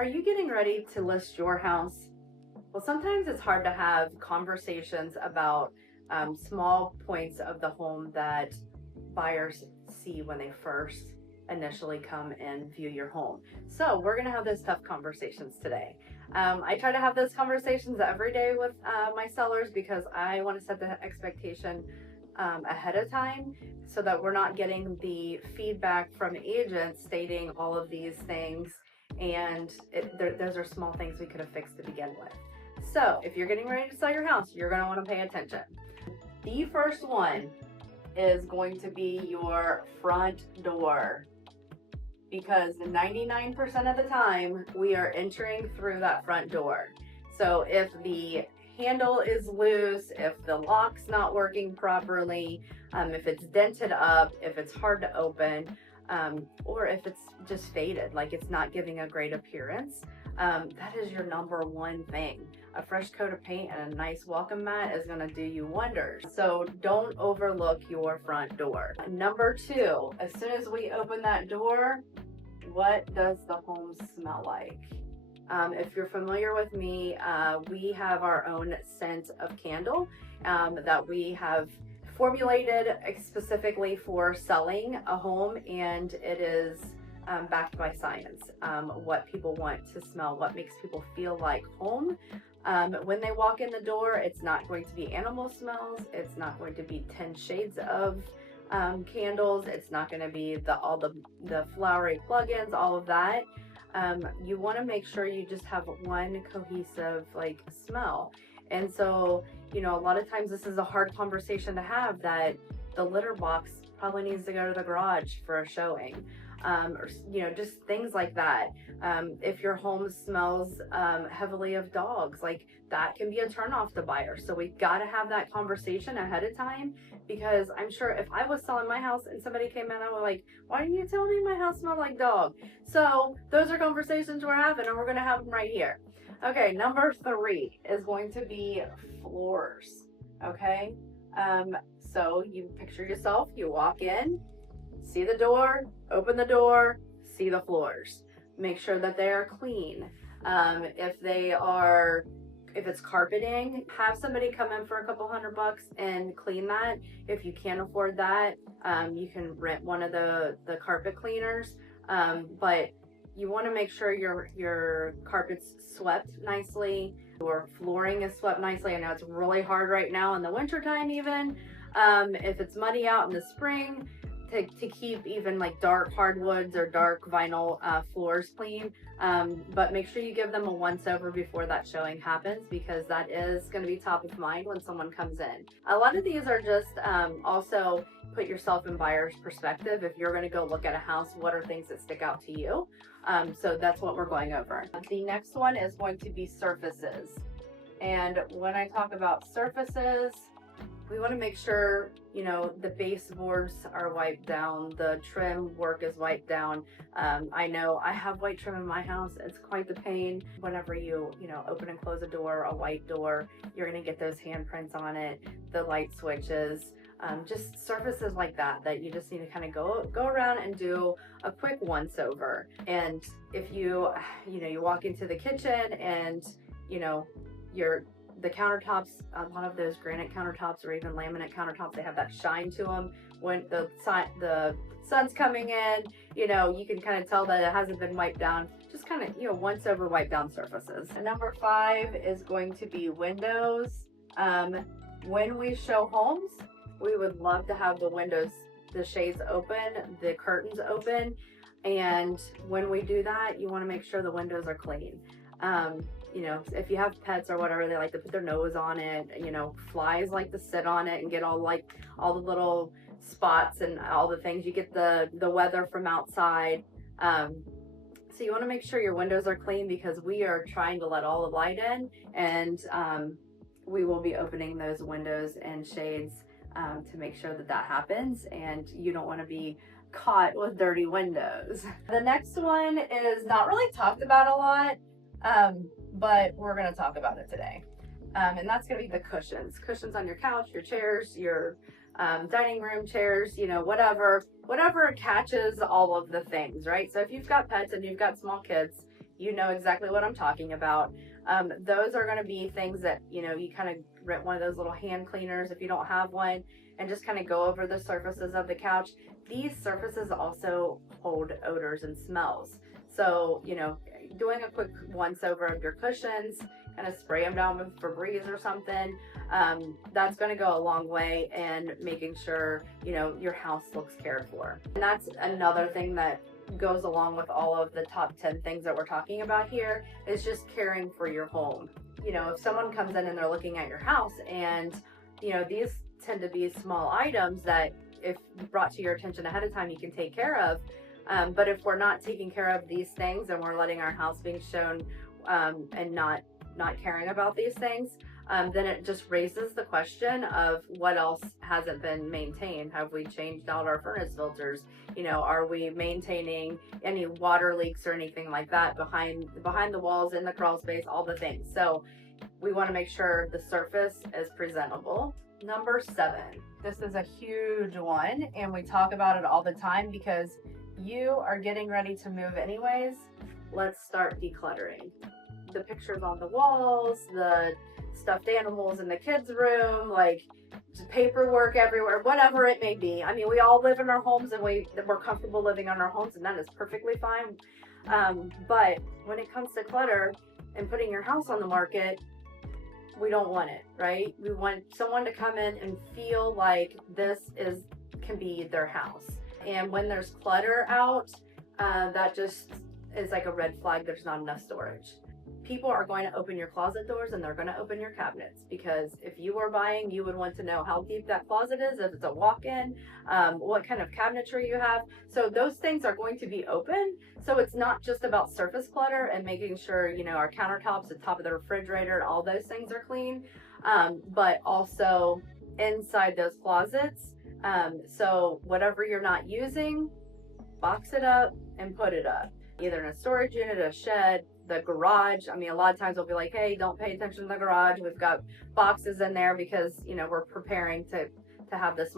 Are you getting ready to list your house? Well, sometimes it's hard to have conversations about small points of the home that buyers see when they first initially come and view your home. So we're gonna have those tough conversations today. I try to have those conversations every day with my sellers because I want to set the expectation ahead of time so that we're not getting the feedback from agents stating all of these things, and those are small things we could have fixed to begin with. So if you're getting ready to sell your house, you're going to want to pay attention. The first one is going to be your front door, because 99% of the time we are entering through that front door. So if the handle is loose, if the lock's not working properly, if it's dented up, if it's hard to open, or if it's just faded, like it's not giving a great appearance, that is your number one thing. A fresh coat of paint and a nice welcome mat is going to do you wonders. So don't overlook your front door. Number two, as soon as we open that door, what does the home smell like? If you're familiar with me, we have our own scent of candle that we have formulated specifically for selling a home, and it is backed by science. What people want to smell, what makes people feel like home. When they walk in the door, it's not going to be animal smells. It's not going to be 10 shades of candles. It's not going to be all the flowery plugins, all of that. You want to make sure you just have one cohesive smell. And so, a lot of times this is a hard conversation to have, that the litter box probably needs to go to the garage for a showing. Or just things like that. If your home smells heavily of dogs, that can be a turnoff to buyers. So we've got to have that conversation ahead of time, because I'm sure if I was selling my house and somebody came in, I was like, why didn't you tell me my house smelled like dog? So those are conversations we're having, and we're going to have them right here. Okay, number three is going to be floors. Okay, so you picture yourself, you walk in, see the door, open the door, see the floors. Make sure that they are clean. If it's carpeting, have somebody come in for a couple $100 and clean that. If you can't afford that, you can rent one of the carpet cleaners. But you want to make sure your carpet's swept nicely, your flooring is swept nicely. I know it's really hard right now in the wintertime even. If it's muddy out in the spring, to keep even dark hardwoods or dark vinyl floors clean, but make sure you give them a once over before that showing happens, because that is going to be top of mind when someone comes in. A lot of these are just also put yourself in buyer's perspective. If you're going to go look at a house, what are things that stick out to you? So that's what we're going over. The next one is going to be surfaces. And when I talk about surfaces, we want to make sure, the baseboards are wiped down, the trim work is wiped down. I know I have white trim in my house. It's quite the pain. Whenever you open and close a door, a white door, you're going to get those handprints on it, the light switches, just surfaces like that you just need to kind of go around and do a quick once over. And if you walk into the kitchen and, the countertops, a lot of those granite countertops or even laminate countertops, they have that shine to them. When the sun's coming in, you can kind of tell that it hasn't been wiped down. Just kind of, once over wipe down surfaces. And number 5 is going to be windows. When we show homes, we would love to have the windows, the shades open, the curtains open. And when we do that, you want to make sure the windows are clean. If you have pets or whatever, they like to put their nose on it. Flies like to sit on it and get all the little spots and all the things. You get the weather from outside. So you want to make sure your windows are clean, because we are trying to let all the light in, and we will be opening those windows and shades to make sure that happens, and you don't want to be caught with dirty windows. The next one is not really talked about a lot, but we're going to talk about it today. And that's going to be the cushions on your couch, your chairs, your dining room chairs, whatever catches all of the things, right? So if you've got pets and you've got small kids, you know exactly what I'm talking about. Those are going to be things that, you know, you kind of rent one of those little hand cleaners if you don't have one, and just kind of go over the surfaces of the couch. These surfaces also hold odors and smells. So, you know, doing a quick once over of your cushions, kind of spray them down with Febreze or something, that's going to go a long way in making sure, you know, your house looks cared for. And that's another thing that goes along with all of the top 10 things that we're talking about here, is just caring for your home. You know, if someone comes in and they're looking at your house, and, you know, these tend to be small items that if brought to your attention ahead of time, you can take care of. But if we're not taking care of these things and we're letting our house being shown and not caring about these things, then it just raises the question of what else hasn't been maintained. Have we changed out our furnace filters? You know, are we maintaining any water leaks or anything like that behind the walls, in the crawl space, all the things. So we want to make sure the surface is presentable. Number 7, this is a huge one, and we talk about it all the time because you are getting ready to move anyways. Let's start decluttering. The pictures on the walls, the stuffed animals in the kids' room, like paperwork everywhere, whatever it may be. I mean, we all live in our homes, and we're comfortable living in our homes, and that is perfectly fine. But when it comes to clutter and putting your house on the market, we don't want it, right? We want someone to come in and feel like this can be their house. And when there's clutter out, that just is like a red flag. There's not enough storage. People are going to open your closet doors, and they're going to open your cabinets, because if you were buying, you would want to know how deep that closet is, if it's a walk-in, what kind of cabinetry you have. So those things are going to be open. So it's not just about surface clutter and making sure, you know, our countertops, the top of the refrigerator, all those things are clean, but also inside those closets. So whatever you're not using, box it up and put it up, either in a storage unit, a shed, the garage. I mean, a lot of times we'll be like, hey, don't pay attention to the garage. We've got boxes in there because, you know, we're preparing to have this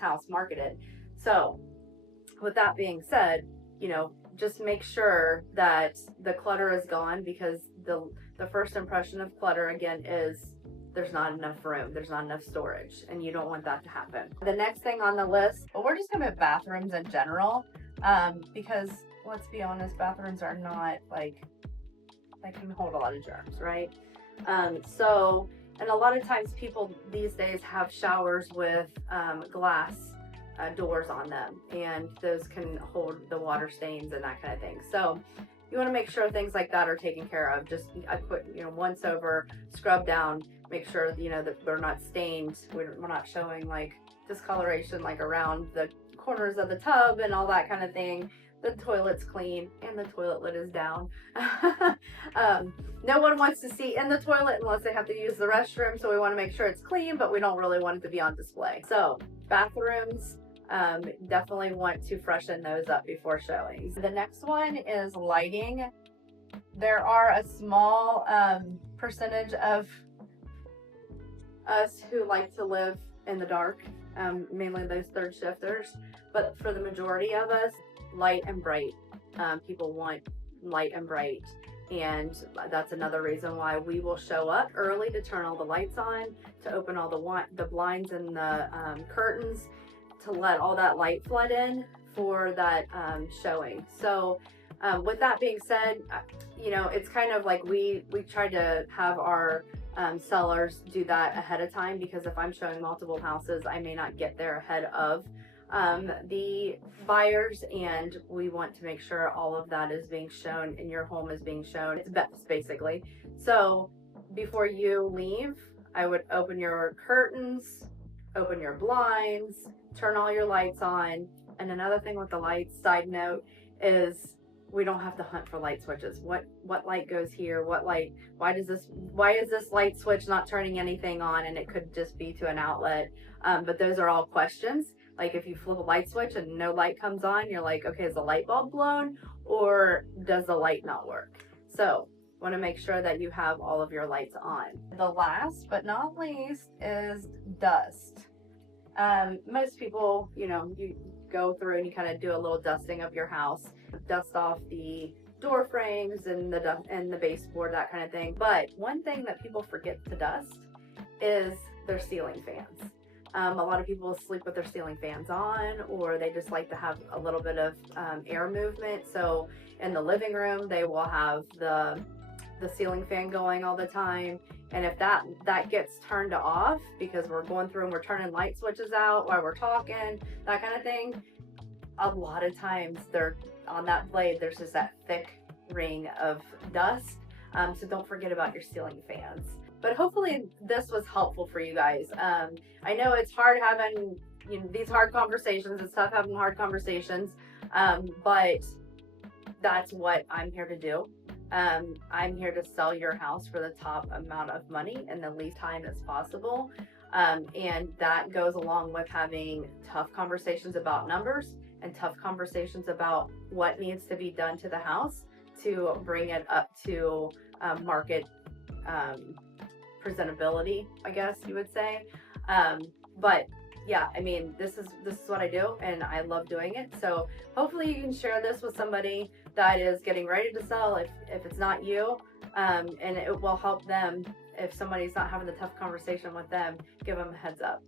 house marketed. So with that being said, you know, just make sure that the clutter is gone, because the first impression of clutter, again, is there's not enough room, there's not enough storage, and you don't want that to happen. The next thing on the list, well, we're just gonna have bathrooms in general, because let's be honest, bathrooms are not like, they can hold a lot of germs, right? And a lot of times people these days have showers with glass doors on them, and those can hold the water stains and that kind of thing. So you want to make sure things like that are taken care of. Just I put, you know, once over, scrub down, make sure, you know, that they're not stained. We're not showing like discoloration like around the corners of the tub and all that kind of thing. The toilet's clean and the toilet lid is down. No one wants to see in the toilet unless they have to use the restroom, so we want to make sure it's clean, but we don't really want it to be on display. So bathrooms, definitely want to freshen those up before showing. The next one is lighting. There are a small percentage of us who like to live in the dark, mainly those third shifters, but for the majority of us, light and bright. People want light and bright, and that's another reason why we will show up early to turn all the lights on, to open all the blinds and the curtains, to let all that light flood in for that showing. So with that being said, you know, it's kind of like we try to have our sellers do that ahead of time, because if I'm showing multiple houses, I may not get there ahead of the buyers, and we want to make sure all of that is being shown and your home is being shown. It's best, basically. So before you leave, I would open your curtains, open your blinds, turn all your lights on. And another thing with the lights, side note, is we don't have to hunt for light switches. What light goes here? What light? Why is this light switch not turning anything on? And it could just be to an outlet. But those are all questions. Like if you flip a light switch and no light comes on, you're like, okay, is the light bulb blown, or does the light not work? So want to make sure that you have all of your lights on. The last but not least is dust. Most people, you know, you go through and you kind of do a little dusting of your house, dust off the door frames and the baseboard, that kind of thing. But one thing that people forget to dust is their ceiling fans. A lot of people sleep with their ceiling fans on, or they just like to have a little bit of air movement. So in the living room, they will have the ceiling fan going all the time. And if that gets turned off because we're going through and we're turning light switches out while we're talking, that kind of thing, a lot of times they're on that blade, there's just that thick ring of dust. So don't forget about your ceiling fans. But hopefully this was helpful for you guys. I know it's hard having these hard conversations. It's tough having hard conversations, but that's what I'm here to do. I'm here to sell your house for the top amount of money in the least time as possible. And that goes along with having tough conversations about numbers and tough conversations about what needs to be done to the house to bring it up to market presentability, I guess you would say. But yeah, I mean, this is what I do, and I love doing it. So hopefully you can share this with somebody that is getting ready to sell, if it's not you, and it will help them. If somebody's not having the tough conversation with them, give them a heads up.